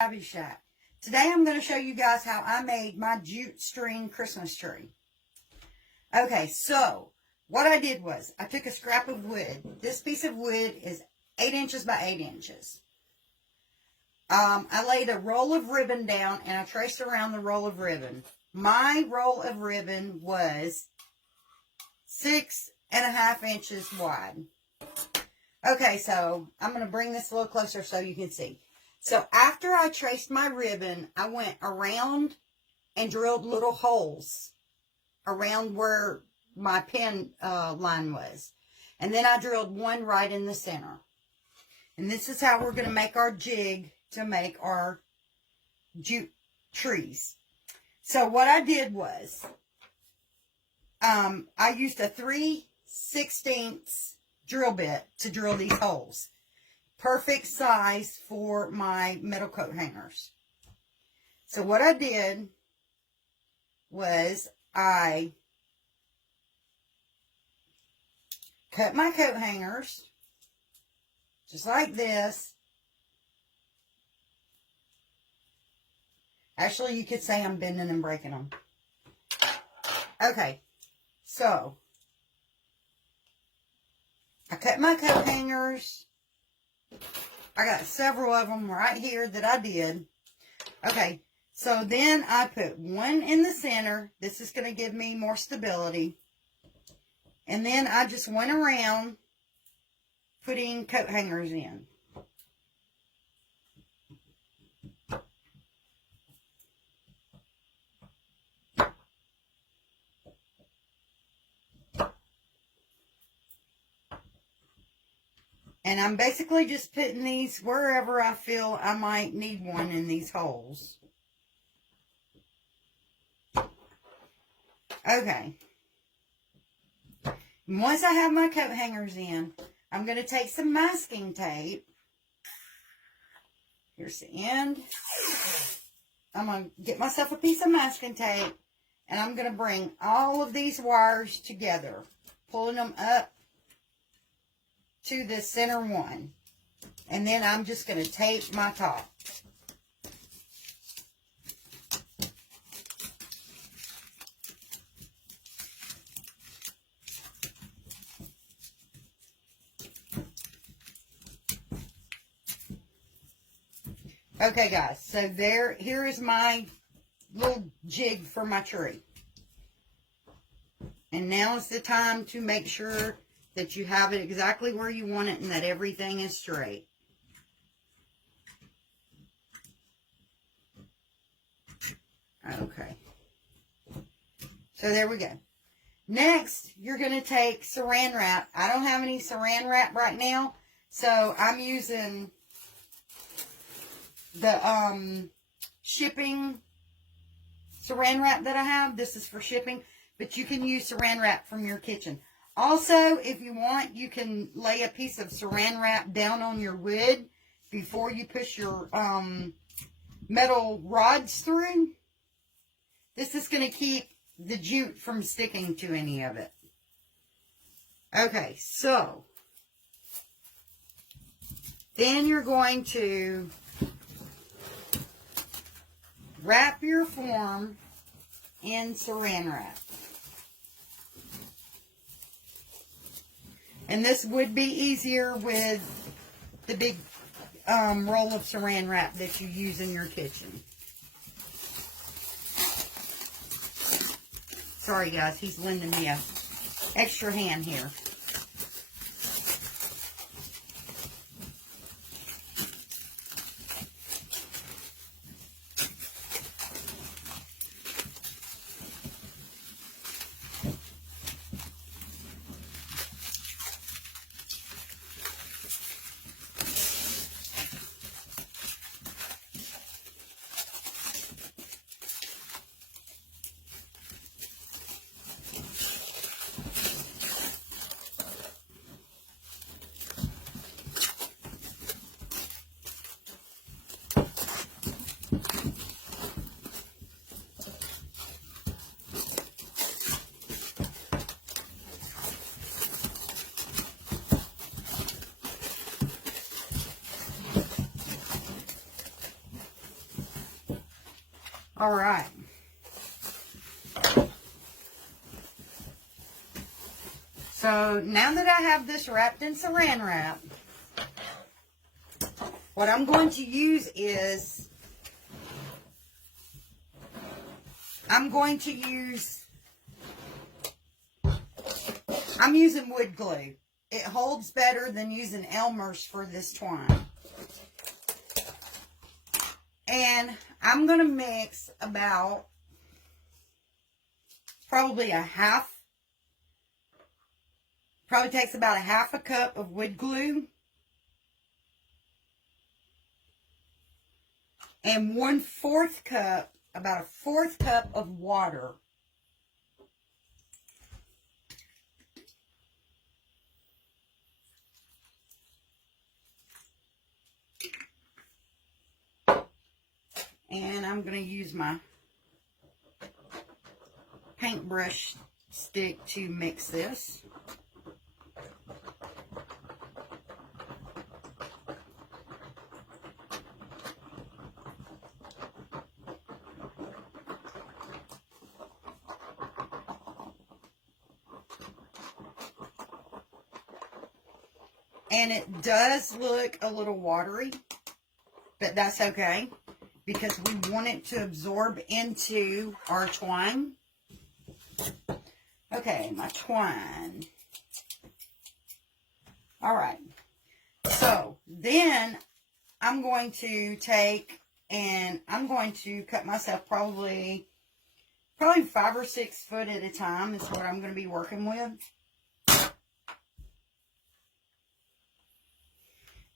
Shabby Shack. Today I'm going to show you guys how I made my jute string Christmas tree. Okay, so what I did was I took a scrap of wood. This piece of wood is 8 inches by 8 inches. I laid a roll of ribbon down and I traced around the roll of ribbon. My roll of ribbon was 6.5 inches wide. Okay, so I'm going to bring this a little closer so you can see. So after I traced my ribbon, I went around and drilled little holes around where my pin line was. And then I drilled one right in the center. And this is how we're going to make our jig to make our jute trees. So what I did was, I used a 3/16 drill bit to drill these holes. Perfect size for my metal coat hangers. So what I did was I cut my coat hangers just like this. Actually, you could say I'm bending and breaking them. Okay, so I cut my coat hangers. I got several of them right here that I did. Okay, so then I put one in the center. This is going to give me more stability. And then I just went around putting coat hangers in. And I'm basically just putting these wherever I feel I might need one in these holes. Okay. And once I have my coat hangers in, I'm going to take some masking tape. Here's the end. I'm going to get myself a piece of masking tape. And I'm going to bring all of these wires together. Pulling them up to the center one. And then I'm just going to tape my top. Okay guys, so here is my little jig for my tree. And now is the time to make sure that you have it exactly where you want it and that everything is straight. Okay. So there we go. Next, you're going to take saran wrap. I don't have any saran wrap right now, so I'm using the shipping saran wrap that I have. This is for shipping, but you can use saran wrap from your kitchen. Also, if you want, you can lay a piece of saran wrap down on your wood before you push your metal rods through. This is going to keep the jute from sticking to any of it. Okay, so then you're going to wrap your form in saran wrap. And this would be easier with the big roll of saran wrap that you use in your kitchen. Sorry guys, he's lending me an extra hand here. All right. So now that I have this wrapped in saran wrap, what I'm going to use is, I'm using wood glue. It holds better than using Elmer's for this twine. And I'm going to mix about probably takes about a half a cup of wood glue and about a fourth cup of water. And I'm going to use my paintbrush stick to mix this. And it does look a little watery, but that's okay, because we want it to absorb into our twine. Okay, my twine. All right. So then I'm going to take and I'm going to cut myself probably 5 or 6 foot at a time is what I'm going to be working with.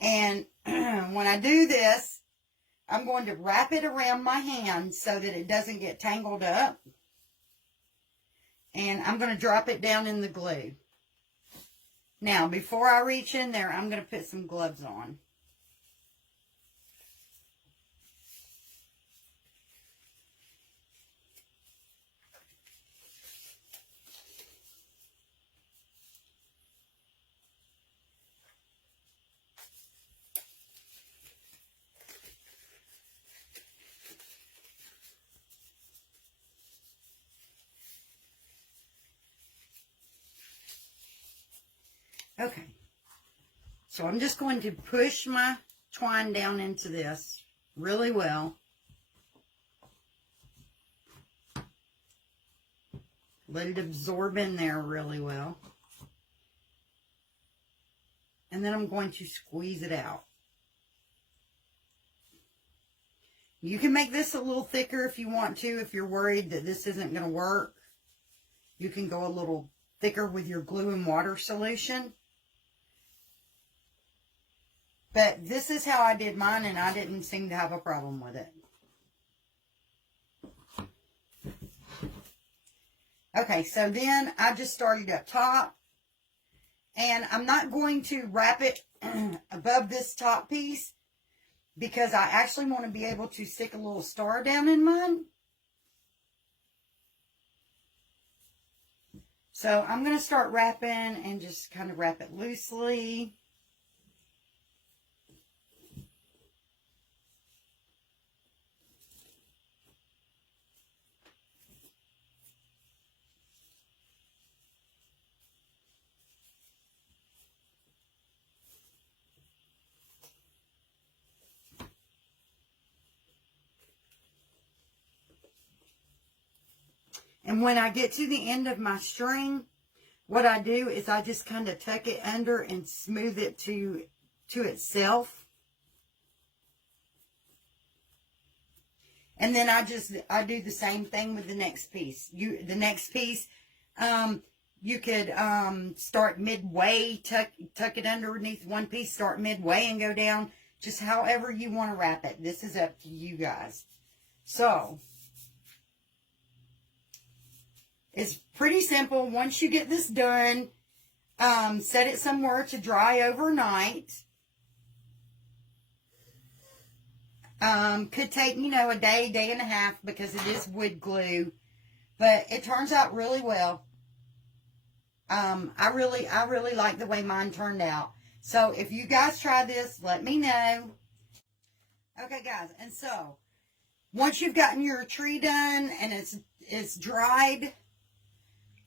And when I do this, I'm going to wrap it around my hand so that it doesn't get tangled up. And I'm going to drop it down in the glue. Now, before I reach in there, I'm going to put some gloves on. Okay, so I'm just going to push my twine down into this really well. Let it absorb in there really well. And then I'm going to squeeze it out. You can make this a little thicker if you want to, if you're worried that this isn't going to work. You can go a little thicker with your glue and water solution. But this is how I did mine, and I didn't seem to have a problem with it. Okay, so then I just started up top. And I'm not going to wrap it above this top piece, because I actually want to be able to stick a little star down in mine. So I'm going to start wrapping and just kind of wrap it loosely. And when I get to the end of my string, what I do is I just kind of tuck it under and smooth it to itself. And then I do the same thing with the next piece. You could start midway, tuck it underneath one piece, start midway and go down. Just however you want to wrap it. This is up to you guys. So it's pretty simple. Once you get this done, set it somewhere to dry overnight. Could take, a day, day and a half, because it is wood glue. But it turns out really well. I really like the way mine turned out. So if you guys try this, let me know. Okay, guys, and so once you've gotten your tree done and it's dried,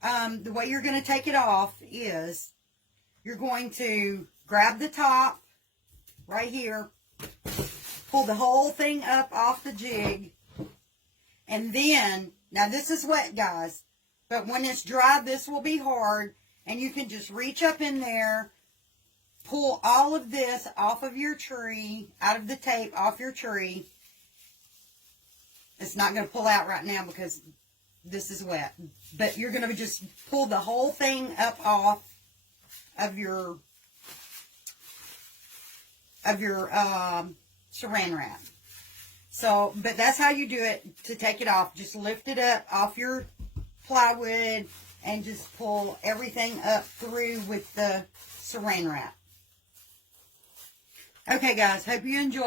the way you're going to take it off is you're going to grab the top right here, pull the whole thing up off the jig, and then, now this is wet, guys, but when it's dry, this will be hard, and you can just reach up in there, pull all of this off of your tree, out of the tape off your tree. It's not going to pull out right now because this is wet, but you're going to just pull the whole thing up off of your saran wrap. So, but that's how you do it to take it off. Just lift it up off your plywood and just pull everything up through with the saran wrap. Okay, guys, hope you enjoy.